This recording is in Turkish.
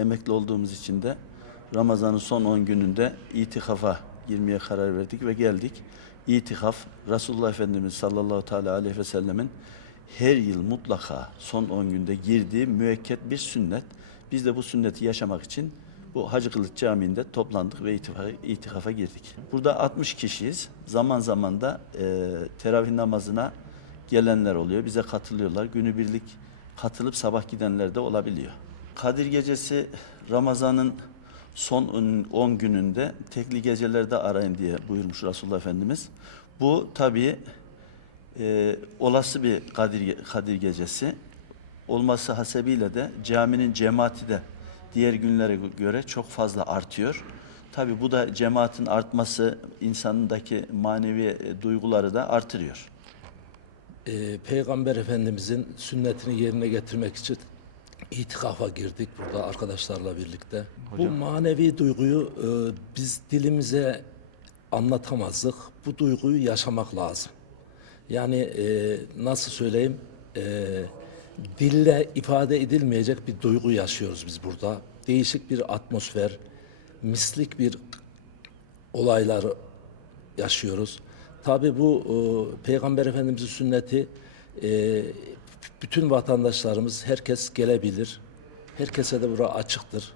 Emekli olduğumuz için de Ramazan'ın son 10 gününde itikafa girmeye karar verdik ve geldik. İtikaf Resulullah Efendimiz sallallahu teala aleyhi ve sellemin her yıl mutlaka son 10 günde girdiği müekket bir sünnet. Biz de bu sünneti yaşamak için bu Hacı Kılıç Camii'nde toplandık ve itikafa, girdik. Burada 60 kişiyiz. Zaman zaman da e, teravih namazına gelenler oluyor. Bize katılıyorlar. Günübirlik katılıp sabah gidenler de olabiliyor. Kadir Gecesi Ramazan'ın son 10 gününde tekli gecelerde arayın diye buyurmuş Resulullah Efendimiz. Bu tabii e, olası bir Kadir, Kadir Gecesi olması hasebiyle de caminin cemaati de diğer günlere göre çok fazla artıyor. Tabii bu da cemaatin artması insanındaki manevi e, duyguları da artırıyor. Ee, Peygamber Efendimizin sünnetini yerine getirmek için itikafa girdik burada arkadaşlarla birlikte. Bu manevi duyguyu e, biz dilimize anlatamazdık. Bu duyguyu yaşamak lazım. Yani e, nasıl söyleyeyim e, dille ifade edilmeyecek bir duygu yaşıyoruz biz burada. Değişik bir atmosfer, mislik bir olaylar yaşıyoruz. Tabi bu e, Peygamber Efendimizin sünneti e, bütün vatandaşlarımız herkes gelebilir. Herkese de bura açıktır.